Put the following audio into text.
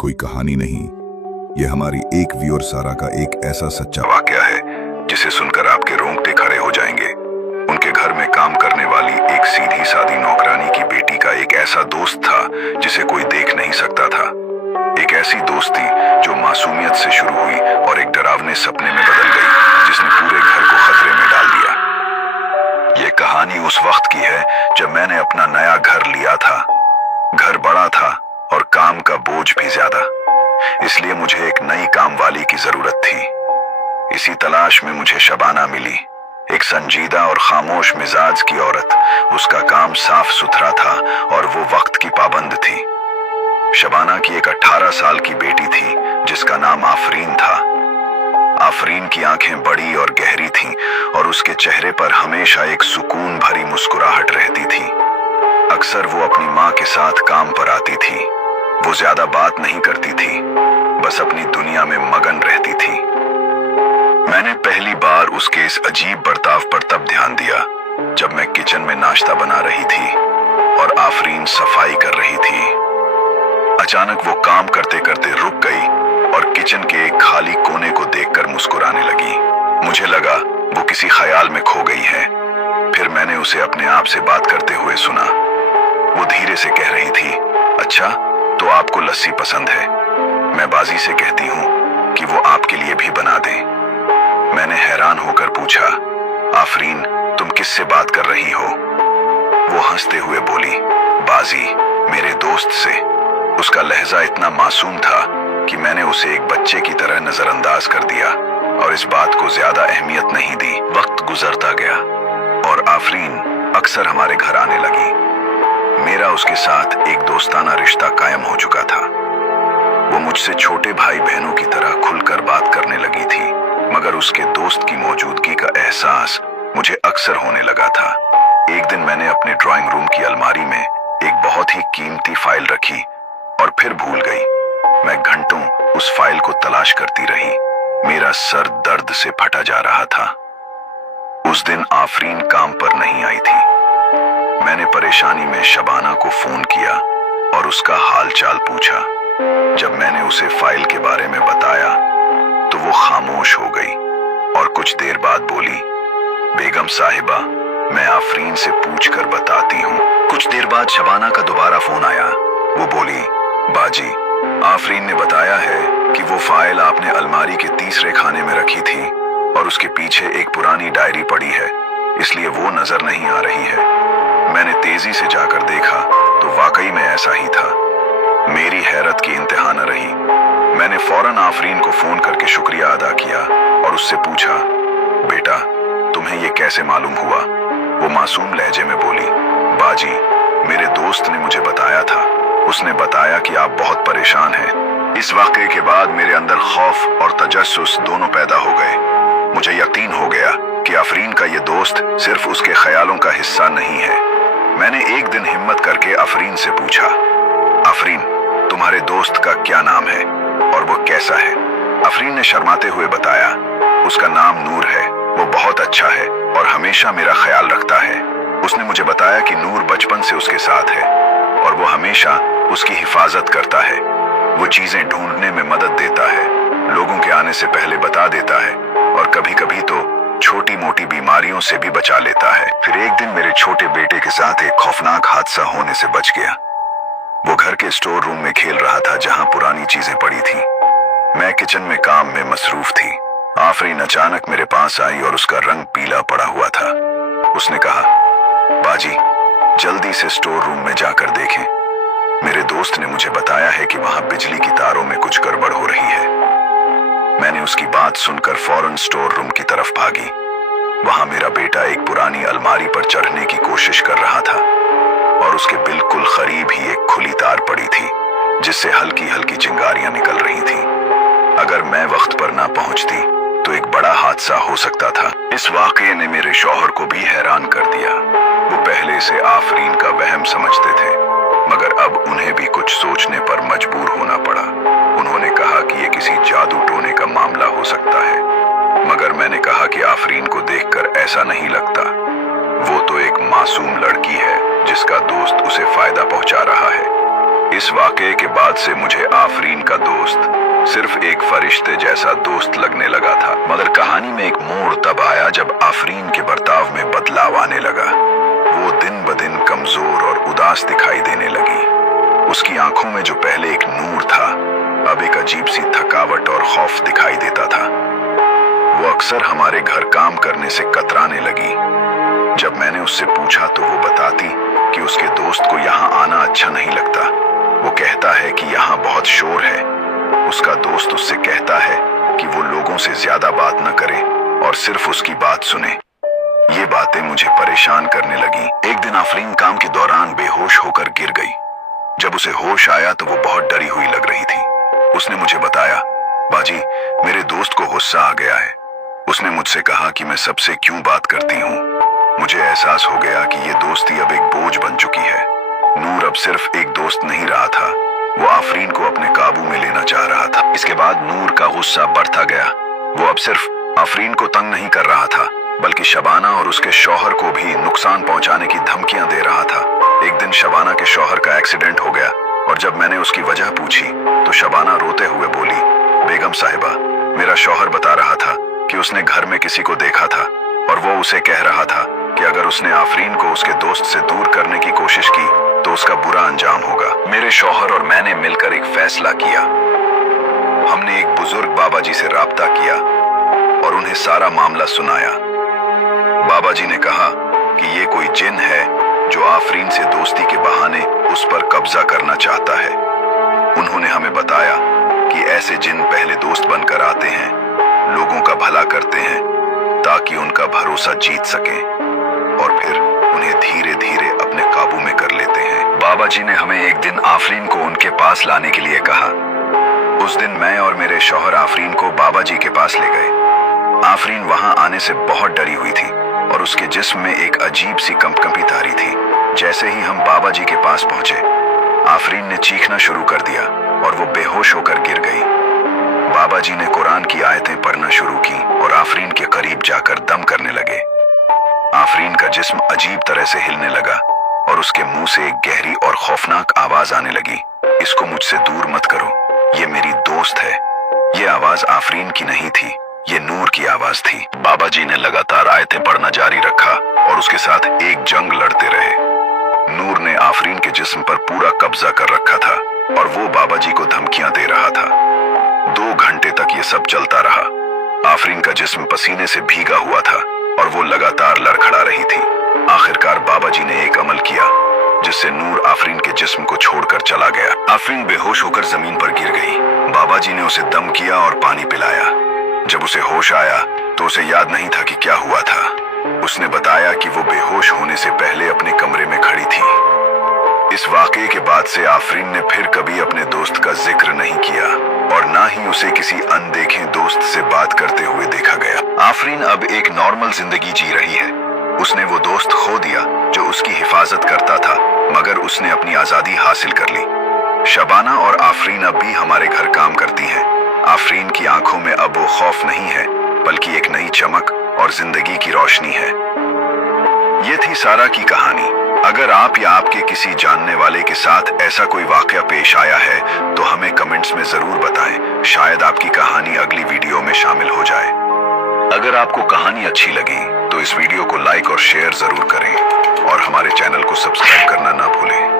कोई कहानी नहीं, ये हमारी एक व्यूअर सारा का एक ऐसा सच्चा वाकया है जिसे सुनकर आपके रोंगटे खड़े हो जाएंगे। उनके घर में काम करने वाली एक सीधी सादी नौकरानी की बेटी का एक ऐसा दोस्त था जिसे कोई देख नहीं सकता था। एक ऐसी दोस्ती जो मासूमियत से शुरू हुई और एक डरावने सपने में बदल गई जिसने पूरे घर को खतरे में डाल दिया। ये कहानी उस वक्त की है जब मैंने अपना नया घर लिया था। घर बड़ा था और काम का बोझ भी ज्यादा, इसलिए मुझे एक नई काम वाली की जरूरत थी। इसी तलाश में मुझे शबाना मिली, एक संजीदा और खामोश मिजाज की औरत। उसका काम साफ सुथरा था और वो वक्त की पाबंद थी। शबाना की एक 18 साल की बेटी थी जिसका नाम आफरीन था। आफरीन की आंखें बड़ी और गहरी थीं और उसके चेहरे पर हमेशा एक सुकून भरी मुस्कुराहट रहती थी। अक्सर वो अपनी माँ के साथ काम पर आती थी। वो ज्यादा बात नहीं करती थी, बस अपनी दुनिया में मगन रहती थी। मैंने पहली बार उसके इस अजीब बर्ताव पर तब ध्यान दिया जब मैं किचन में नाश्ता बना रही थी और आफरीन सफाई कर रही थी। अचानक वो काम करते करते रुक गई और किचन के एक खाली कोने को देखकर मुस्कुराने लगी। मुझे लगा वो किसी ख्याल में खो गई है। फिर मैंने उसे अपने आप से बात करते हुए सुना। वो धीरे से कह रही थी, अच्छा तो आपको लस्सी पसंद है? मैं बाजी से कहती हूँ कि वो आपके लिए भी बना दे। मैंने हैरान होकर पूछा, आफरीन तुम किससे बात कर रही हो? वो हंसते हुए बोली, बाजी, मेरे दोस्त से। उसका लहजा इतना मासूम था कि मैंने उसे एक बच्चे की तरह नजरअंदाज कर दिया और इस बात को ज्यादा अहमियत नहीं दी। वक्त गुजरता गया और आफरीन अक्सर हमारे घर आने लगी। मेरा उसके साथ एक दोस्ताना रिश्ता कायम हो चुका था। वो मुझसे छोटे भाई बहनों की तरह खुलकर बात करने लगी थी, मगर उसके दोस्त की मौजूदगी का एहसास मुझे अक्सर होने लगा था। एक दिन मैंने अपने ड्राइंग रूम की अलमारी में एक बहुत ही कीमती फाइल रखी और फिर भूल गई। मैं घंटों उस फाइल को तलाश करती रही। मेरा सर दर्द से फटा जा रहा था। उस दिन आफरीन काम पर नहीं आई थी। मैंने परेशानी में शबाना को फोन किया और उसका हाल चाल पूछा। जब मैंने उसे फाइल के बारे में बताया तो वो खामोश हो गई और कुछ देर बाद बोली, बेगम साहिबा, मैं आफरीन से पूछकर बताती हूँ। कुछ देर बाद शबाना का दोबारा फोन आया। वो बोली, बाजी, आफरीन ने बताया है कि वो फाइल आपने अलमारी के तीसरे खाने में रखी थी और उसके पीछे एक पुरानी डायरी पड़ी है, इसलिए वो नजर नहीं आ रही है। मैंने तेजी से जाकर देखा तो वाकई में ऐसा ही था। मेरी हैरत की इंतहा न रही। मैंने फौरन आफरीन को फोन करके शुक्रिया अदा किया और उससे पूछा, बेटा तुम्हें ये कैसे मालूम हुआ? वो मासूम लहजे में बोली, बाजी, मेरे दोस्त ने मुझे बताया था। उसने बताया कि आप बहुत परेशान हैं। इस वाकये के बाद मेरे अंदर खौफ और तजस्सुस दोनों पैदा हो गए। मुझे यकीन हो गया कि आफरीन का ये दोस्त सिर्फ उसके ख्यालों का हिस्सा नहीं है। मैंने एक दिन हिम्मत करके आफरीन से पूछा, आफरीन तुम्हारे दोस्त का क्या नाम है और वो कैसा है? आफरीन ने शर्माते हुए बताया, उसका नाम नूर है। वो बहुत अच्छा है और हमेशा मेरा ख्याल रखता है। उसने मुझे बताया कि नूर बचपन से उसके साथ है और वो हमेशा उसकी हिफाजत करता है। वो चीजें ढूंढने में मदद देता है, लोगों के आने से पहले बता देता है और कभी कभी तो छोटी मोटी बीमारियों से भी बचा लेता है। फिर एक दिन मेरे छोटे बेटे के साथ एक खौफनाक हादसा होने से बच गया। वो घर के स्टोर रूम में खेल रहा था जहां पुरानी चीजें पड़ी थी। मैं किचन में काम में मसरूफ थी। आफरीन अचानक मेरे पास आई और उसका रंग पीला पड़ा हुआ था। उसने कहा, बाजी, जल्दी से स्टोर रूम में जाकर देखें। मेरे दोस्त ने मुझे बताया है कि वहां बिजली की तारों में कुछ गड़बड़ हो रही है। मैंने उसकी बात सुनकर फौरन स्टोर रूम की तरफ भागी। वहां मेरा बेटा एक पुरानी अलमारी पर चढ़ने की कोशिश कर रहा था और उसके बिल्कुल करीब ही एक खुली तार पड़ी थी जिससे हल्की हल्की चिंगारियां निकल रही थीं। अगर मैं वक्त पर ना पहुंचती तो एक बड़ा हादसा हो सकता था। इस वाकये ने मेरे शौहर को भी हैरान कर दिया। वो पहले से आफरीन का वहम समझते थे, मगर अब उन्हें भी कुछ सोचने पर मजबूर होना पड़ा। उन्होंने कहा कि ये किसी जादू टोने का मामला हो सकता है, मगर मैंने कहा कि आफरीन को देखकर ऐसा नहीं लगता। वो तो एक मासूम लड़की है जिसका दोस्त उसे फायदा पहुंचा रहा है। इस वाकये के बाद से मुझे आफरीन का दोस्त सिर्फ एक फरिश्ते जैसा दोस्त लगने लगा था। मगर कहानी में एक मोड़ तब आया जब आफरीन के बर्ताव में बदलाव आने लगा। वो दिन ब दिन कमजोर और उदास दिखाई देने लगी। उसकी आंखों में जो पहले एक नूर था, अब एक अजीब सी थकावट और खौफ दिखाई देता था। वो अक्सर हमारे घर काम करने से कतराने लगी। जब मैंने उससे पूछा तो वो बताती कि उसके दोस्त को यहाँ आना अच्छा नहीं लगता। वो कहता है कि यहाँ बहुत शोर है। उसका दोस्त उससे कहता है कि वो लोगों से ज्यादा बात न करे और सिर्फ उसकी बात सुने। ये बातें मुझे परेशान करने लगी। एक दिन आफरीन काम के दौरान बेहोश होकर गिर गई। जब उसे होश आया तो वो बहुत डरी हुई लग रही थी। उसने मुझे बताया, बाजी, मेरे दोस्त को गुस्सा आ गया है। उसने मुझसे कहा कि मैं सबसे क्यों बात करती हूँ। मुझे एहसास हो गया कि ये दोस्ती अब एक बोझ बन चुकी है। नूर अब सिर्फ एक दोस्त नहीं रहा था, वो आफरीन को अपने काबू में लेना चाह रहा था। इसके बाद नूर का गुस्सा बढ़ता गया। वो अब सिर्फ आफरीन को तंग नहीं कर रहा था, बल्कि शबाना और उसके शौहर को भी नुकसान पहुंचाने की धमकियां दे रहा था। एक दिन शबाना के शौहर का एक्सीडेंट हो गया और जब मैंने उसकी वजह पूछी तो शबाना रोते हुए बोली, बेगम साहिबा, मेरा शौहर बता रहा था कि उसने घर में किसी को देखा था और वो उसे कह रहा था कि अगर उसने आफरीन को उसके दोस्त से दूर करने की कोशिश की तो उसका बुरा अंजाम होगा। मेरे शौहर और मैंने मिलकर एक फैसला किया। हमने एक बुजुर्ग बाबा जी से राब्ता किया और उन्हें सारा मामला सुनाया। बाबा जी ने कहा कि ये कोई जिन है जो आफरीन से दोस्ती के बहाने उस पर कब्जा करना चाहता है। उन्होंने हमें बताया कि ऐसे जिन पहले दोस्त बनकर आते हैं, लोगों का भला करते हैं ताकि उनका भरोसा जीत सकें और फिर उन्हें धीरे धीरे अपने काबू में कर लेते हैं। बाबा जी ने हमें एक दिन आफरीन को उनके पास लाने के लिए कहा। उस दिन मैं और मेरे शौहर आफरीन को बाबा जी के पास ले गए। आफरीन वहां आने से बहुत डरी हुई थी और उसके जिस्म में एक अजीब सी कंपकंपी तारी थी। जैसे ही हम बाबा जी के पास पहुंचे, आफरीन ने चीखना शुरू कर दिया और वो बेहोश होकर गिर गई। बाबा जी ने कुरान की आयतें पढ़ना शुरू की और आफरीन के करीब जाकर दम करने लगे। आफरीन का जिस्म अजीब तरह से हिलने लगा और उसके मुंह से एक गहरी और खौफनाक आवाज आने लगी, इसको मुझसे दूर मत करो, ये मेरी दोस्त है। ये आवाज आफरीन की नहीं थी, ये नूर की आवाज थी। बाबा जी ने लगातार आयतें पढ़ना जारी रखा और उसके साथ एक जंग लड़ते रहे। नूर ने आफरीन के जिस्म पर पूरा कब्जा कर रखा था और वो बाबा जी को धमकियां दे रहा था। 2 घंटे तक ये सब चलता रहा। आफरीन का जिस्म पसीने से भीगा हुआ था और वो लगातार लड़खड़ा रही थी। आखिरकार बाबा जी ने एक अमल किया जिससे नूर आफरीन के जिस्म को छोड़कर चला गया। आफरीन बेहोश होकर जमीन पर गिर गई। बाबा जी ने उसे दम किया और पानी पिलाया। जब उसे होश आया तो उसे याद नहीं था कि क्या हुआ था। उसने बताया कि वो बेहोश होने से पहले अपने कमरे में खड़ी थी। इस वाकये के बाद से आफरीन ने फिर कभी अपने दोस्त का जिक्र नहीं किया और ना ही उसे किसी अनदेखे दोस्त से बात करते हुए देखा गया। आफरीन अब एक नॉर्मल जिंदगी जी रही है। उसने वो दोस्त खो दिया जो उसकी हिफाजत करता था, मगर उसने अपनी आजादी हासिल कर ली। शबाना और आफरीन अब भी हमारे घर काम करती हैं। आफरीन की आंखों में अब वो खौफ नहीं है, बल्कि एक नई चमक और जिंदगी की रोशनी है। ये थी सारा की कहानी। अगर आप या आपके किसी जानने वाले के साथ ऐसा कोई वाकया पेश आया है तो हमें कमेंट्स में जरूर बताएं। शायद आपकी कहानी अगली वीडियो में शामिल हो जाए। अगर आपको कहानी अच्छी लगी तो इस वीडियो को लाइक और शेयर जरूर करें और हमारे चैनल को सब्सक्राइब करना ना भूलें।